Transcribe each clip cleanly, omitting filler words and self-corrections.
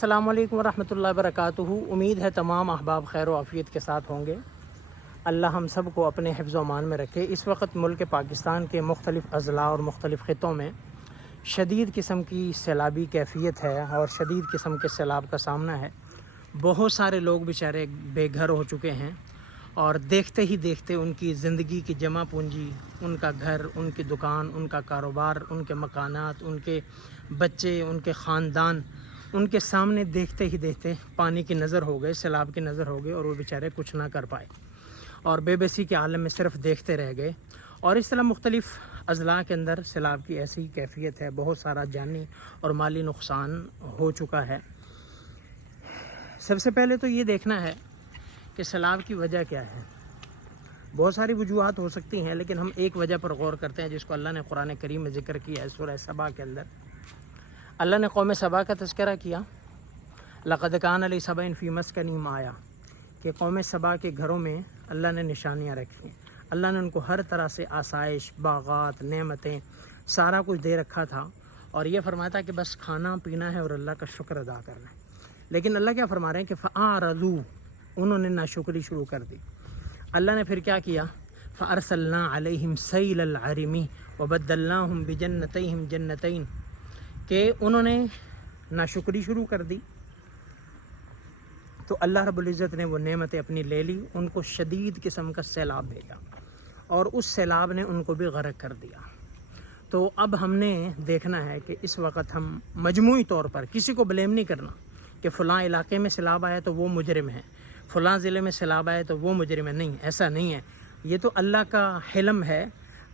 السلام علیکم ورحمۃ اللہ وبرکاتہ۔ امید ہے تمام احباب خیر و عافیت کے ساتھ ہوں گے۔ اللہ ہم سب کو اپنے حفظ و امان میں رکھے۔ اس وقت ملک پاکستان کے مختلف اضلاع اور مختلف خطوں میں شدید قسم کی سیلابی کیفیت ہے اور شدید قسم کے سیلاب کا سامنا ہے۔ بہت سارے لوگ بیچارے بے گھر ہو چکے ہیں اور دیکھتے ہی دیکھتے ان کی زندگی کی جمع پونجی، ان کا گھر، ان کی دکان، ان کا کاروبار، ان کے مکانات، ان کے بچے، ان کے خاندان ان کے سامنے دیکھتے ہی دیکھتے پانی کی نظر ہو گئے، سیلاب کی نظر ہو گئے اور وہ بیچارے کچھ نہ کر پائے اور بے بسی کے عالم میں صرف دیکھتے رہ گئے۔ اور اس طرح مختلف اضلاع کے اندر سیلاب کی ایسی کیفیت ہے، بہت سارا جانی اور مالی نقصان ہو چکا ہے۔ سب سے پہلے تو یہ دیکھنا ہے کہ سیلاب کی وجہ کیا ہے۔ بہت ساری وجوہات ہو سکتی ہیں، لیکن ہم ایک وجہ پر غور کرتے ہیں جس کو اللہ نے قرآن کریم میں ذکر کیا ہے۔ سورہ سبا کے اندر اللہ نے قوم سبا کا تذکرہ کیا، لقد کان لسبأ فی مسکنہم آیہ، کہ قوم سبا کے گھروں میں اللہ نے نشانیاں رکھی ہیں۔ اللہ نے ان کو ہر طرح سے آسائش، باغات، نعمتیں، سارا کچھ دے رکھا تھا اور یہ فرمایا تھا کہ بس کھانا پینا ہے اور اللہ کا شکر ادا کرنا ہے۔ لیکن اللہ کیا فرما رہے ہیں کہ فَأَعْرَضُوا، انہوں نے ناشکری شروع کر دی۔ اللہ نے پھر کیا کیا؟ فَأَرْسَلْنَا عَلَيْهِمْ سَيْلَ الْعَرِمِ وَبَدَّلْنَاهُمْ بِجَنَّتَيْهِمْ جَنَّتَيْنِ، کہ انہوں نے ناشکری شروع کر دی تو اللہ رب العزت نے وہ نعمتیں اپنی لے لی، ان کو شدید قسم کا سیلاب بھیجا اور اس سیلاب نے ان کو بھی غرق کر دیا۔ تو اب ہم نے دیکھنا ہے کہ اس وقت ہم مجموعی طور پر کسی کو بلیم نہیں کرنا کہ فلاں علاقے میں سیلاب آیا تو وہ مجرم ہے، فلاں ضلع میں سیلاب آیا تو وہ مجرم ہے۔ نہیں، ایسا نہیں ہے۔ یہ تو اللہ کا حلم ہے،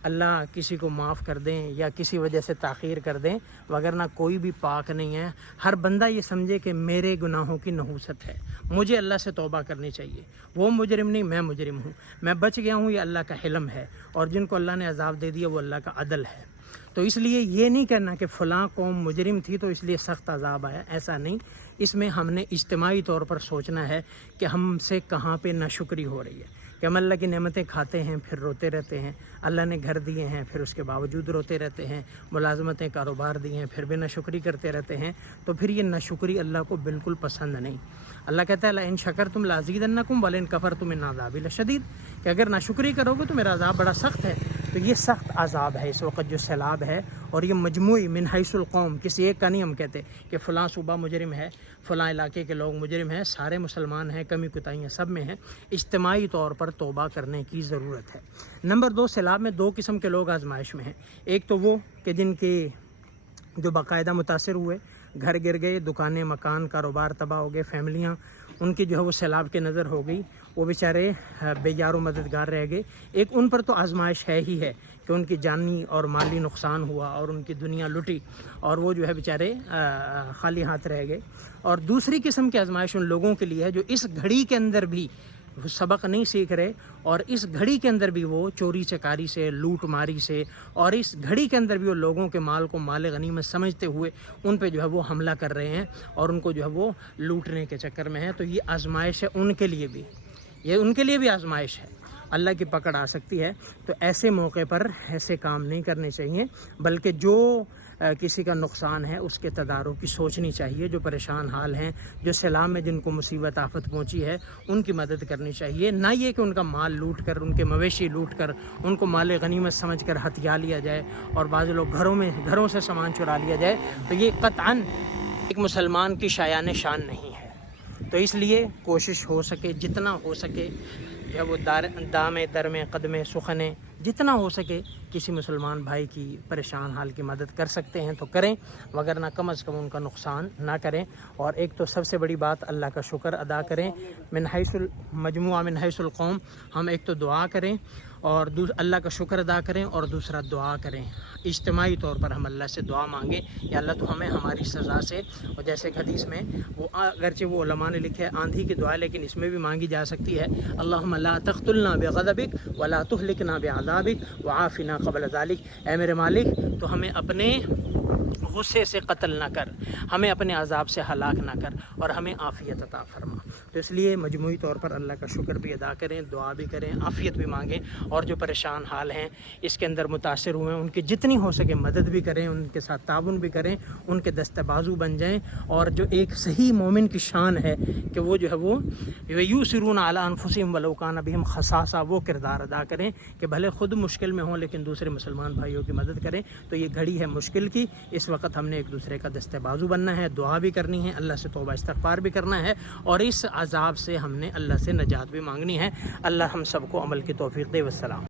اللہ کسی کو معاف کر دیں یا کسی وجہ سے تاخیر کر دیں، وگرنہ کوئی بھی پاک نہیں ہے۔ ہر بندہ یہ سمجھے کہ میرے گناہوں کی نحوست ہے، مجھے اللہ سے توبہ کرنی چاہیے۔ وہ مجرم نہیں، میں مجرم ہوں، میں بچ گیا ہوں، یہ اللہ کا حلم ہے، اور جن کو اللہ نے عذاب دے دیا وہ اللہ کا عدل ہے۔ تو اس لیے یہ نہیں کہنا کہ فلاں قوم مجرم تھی تو اس لیے سخت عذاب آیا، ایسا نہیں۔ اس میں ہم نے اجتماعی طور پر سوچنا ہے کہ ہم سے کہاں پہ ناشکری ہو رہی ہے، کہ ہم اللہ کی نعمتیں کھاتے ہیں پھر روتے رہتے ہیں، اللہ نے گھر دیے ہیں پھر اس کے باوجود روتے رہتے ہیں، ملازمتیں کاروبار دی ہیں پھر بھی ناشکری کرتے رہتے ہیں، تو پھر یہ ناشکری اللہ کو بالکل پسند نہیں۔ اللہ کہتا ہے لئن شکرتم لازیدنکم ولئن کفرتم ان عذابی لشدید، کہ اگر ناشکری کرو گے تو میرا عذاب بڑا سخت ہے۔ تو یہ سخت عذاب ہے اس وقت جو سیلاب ہے، اور یہ مجموعی من حیث القوم، کسی ایک کا نہیں ہم کہتے کہ فلاں صوبہ مجرم ہے، فلاں علاقے کے لوگ مجرم ہیں، سارے مسلمان ہیں، کمی کوتاہیاں سب میں ہیں۔ اجتماعی طور پر توبہ کرنے کی ضرورت ہے۔ نمبر 2، سیلاب میں دو قسم کے لوگ آزمائش میں ہیں۔ ایک تو وہ کہ جن کے جو باقاعدہ متاثر ہوئے، گھر گر گئے، دکانیں، مکان، کاروبار تباہ ہو گئے، فیملیاں ان کی جو ہے وہ سیلاب کی نظر ہو گئی، وہ بیچارے بے یار و مددگار رہ گئے۔ ایک ان پر تو آزمائش ہے ہی ہے کہ ان کی جانی اور مالی نقصان ہوا اور ان کی دنیا لٹی اور وہ جو ہے بیچارے خالی ہاتھ رہ گئے۔ اور دوسری قسم کی آزمائش ان لوگوں کے لیے ہے جو اس گھڑی کے اندر بھی سبق نہیں سیکھ رہے، اور اس گھڑی کے اندر بھی وہ چوری چکاری سے، لوٹ ماری سے، اور اس گھڑی کے اندر بھی وہ لوگوں کے مال کو مال غنیمت سمجھتے ہوئے ان پہ جو ہے وہ حملہ کر رہے ہیں اور ان کو جو ہے وہ لوٹنے کے چکر میں ہیں۔ تو یہ آزمائش ہے ان کے لیے بھی، یہ ان کے لیے بھی آزمائش ہے، اللہ کی پکڑ آ سکتی ہے۔ تو ایسے موقع پر ایسے کام نہیں کرنے چاہیے، بلکہ جو کسی کا نقصان ہے اس کے تدارک کی سوچنی چاہیے، جو پریشان حال ہیں، جو سیلاب میں جن کو مصیبت آفت پہنچی ہے ان کی مدد کرنی چاہیے، نہ یہ کہ ان کا مال لوٹ کر، ان کے مویشی لوٹ کر، ان کو مال غنیمت سمجھ کر ہتھیا لیا جائے اور بعض لوگ گھروں سے سامان چرا لیا جائے۔ تو یہ قطعاً ایک مسلمان کی شایان شان نہیں ہے۔ تو اس لیے کوشش ہو سکے، جتنا ہو سکے جو ہے وہ دامے درمے قدمے سخنے، جتنا ہو سکے کسی مسلمان بھائی کی پریشان حال کی مدد کر سکتے ہیں تو کریں، وگرنہ کم از کم ان کا نقصان نہ کریں۔ اور ایک تو سب سے بڑی بات اللہ کا شکر ادا کریں، من حیث المجموعہ من حیث القوم، ہم ایک تو دعا کریں اور اللہ کا شکر ادا کریں، اور دوسرا دعا کریں، اجتماعی طور پر ہم اللہ سے دعا مانگیں یا اللہ تو ہمیں ہماری سزا سے، اور جیسے کہ حدیث میں وہ اگرچہ وہ علماء نے لکھے آندھی کی دعا، لیکن اس میں بھی مانگی جا سکتی ہے، اللہم لا تقتلنا بغضبک ولا تہلکنا بعذابک وعافنا قبل ذلک، اے میرے مالک تو ہمیں اپنے غصے سے قتل نہ کر، ہمیں اپنے عذاب سے ہلاک نہ کر، اور ہمیں عافیت عطا فرما۔ تو اس لیے مجموعی طور پر اللہ کا شکر بھی ادا کریں، دعا بھی کریں، عافیت بھی مانگیں، اور جو پریشان حال ہیں اس کے اندر متاثر ہوئے ہیں ان کی جتنی ہو سکے مدد بھی کریں، ان کے ساتھ تعاون بھی کریں، ان کے دست بازو بن جائیں۔ اور جو ایک صحیح مومن کی شان ہے کہ وہ جو ہے وہ یؤثرون علی انفسہم ولو کان بہم خصاصہ، وہ کردار ادا کریں کہ بھلے خود مشکل میں ہوں لیکن دوسرے مسلمان بھائیوں کی مدد کریں۔ تو یہ گھڑی ہے مشکل کی، اس وقت ہم نے ایک دوسرے کا دست بازو بننا ہے، دعا بھی کرنی ہے، اللہ سے توبہ استغفار بھی کرنا ہے، اور اس عذاب سے ہم نے اللہ سے نجات بھی مانگنی ہے۔ اللہ ہم سب کو عمل کی توفیق دے۔ والسلام۔